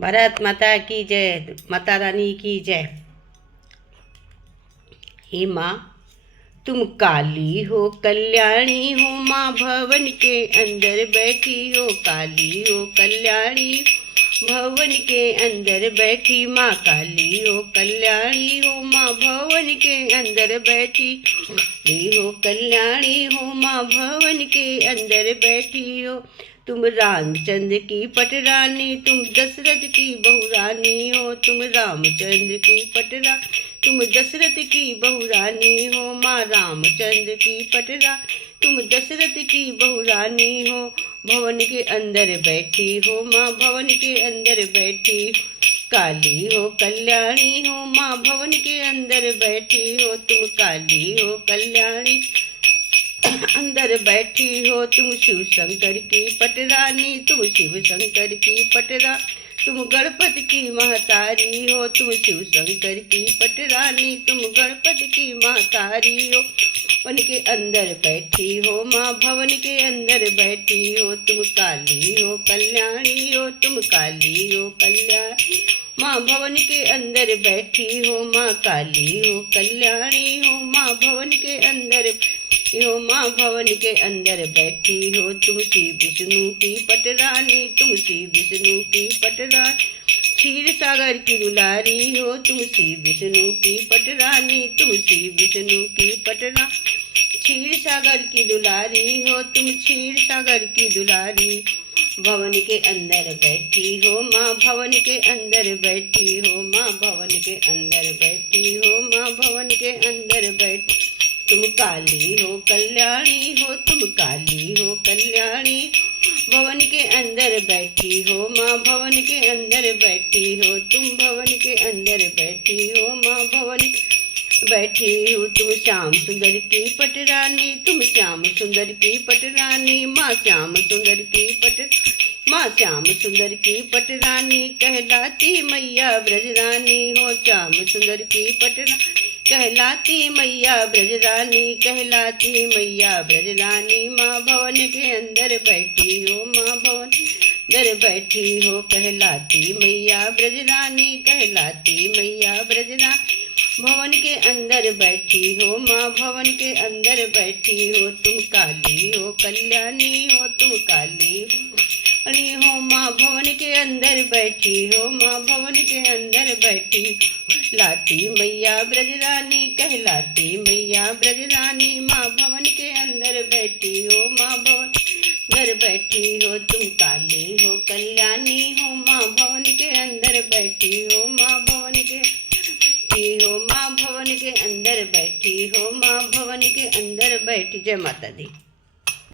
भारत माता की जय, माता रानी की जय। हे माँ, तुम काली हो कल्याणी हो, माँ भवन के अंदर बैठी हो। काली हो कल्याणी, भवन के अंदर बैठी माँ काली हो कल्याणी हो। माँ भवन के अंदर बैठी हो, कल्याणी हो माँ भवन के अंदर बैठी हो। तुम रामचंद्र की पटरानी, तुम दशरथ की बहुरानी हो। तुम रामचंद्र की पटरा, तुम दशरथ की बहुरानी हो। माँ रामचंद्र की पटरा, तुम दशरथ की बहुरानी हो। भवन के अंदर बैठी हो माँ, भवन के अंदर बैठी। काली हो कल्याणी हो माँ, भवन के अंदर बैठी हो। तुम काली हो कल्याणी, अंदर बैठी हो। तुम शिव शंकर की पटरानी, तुम शिव शंकर की पटरा, तुम गणपति की महतारी हो। तुम शिव शंकर की पटरानी, तुम गणपति की महतारी हो। भवन के अंदर बैठी हो माँ, भवन के अंदर बैठी हो। तुम काली हो कल्याणी हो, तुम काली हो कल्याणी माँ, भवन के अंदर बैठी हो। माँ काली हो कल्याणी हो माँ, भवन के अंदर हो। माँ भवन के अंदर बैठी हो। तुम श्री विष्णु की पटरानी, तुम श्री विष्णु की पटरानी, क्षीर सागर की दुलारी हो। तुम श्री विष्णु की पटरानी, तुम श्री विष्णु की पटरा, क्षीर सागर की दुलारी हो। तुम क्षीर सागर की दुलारी। भवन के अंदर बैठी हो माँ, भवन के अंदर बैठी हो माँ, भवन के अंदर बैठी हो माँ, भवन के अंदर बैठी। तुम काली हो कल्याणी हो, तुम काली हो कल्याणी, भवन के अंदर बैठी हो माँ, भवन के अंदर बैठी हो। तुम भवन के अंदर बैठी हो माँ, भवन बैठी हो। तुम श्याम सुंदर की पटरानी, तुम श्याम सुंदर की पटरानी माँ, श्याम सुंदर की पट माँ, श्याम सुंदर की पटरानी कहलाती मैया ब्रजरानी हो। श्याम सुंदर की पटरानी कहलाती मैया ब्रजरानी, कहलाती मैया ब्रजरानी माँ, भवन के अंदर बैठी हो माँ, भवन अंदर बैठी हो। कहलाती मैया ब्रजरानी, कहलाती मैया ब्रजरानी, भवन के अंदर बैठी हो माँ, भवन के अंदर बैठी हो। तुम काली हो कल्याणी हो, तुम काली हो माँ, भवन के अंदर बैठी हो माँ, भवन के अंदर बैठी। कहलाती मैया ब्रजरानी, कहलाती मैया ब्रजरानी माँ, भवन के अंदर बैठी हो माँ, भवन अंदर बैठी हो। तुम काली हो कल्याणी हो माँ, भवन के अंदर बैठी हो माँ, भवन के बैठी हो माँ, भवन के अंदर बैठी हो माँ, भवन के अंदर बैठी। जय माता दी।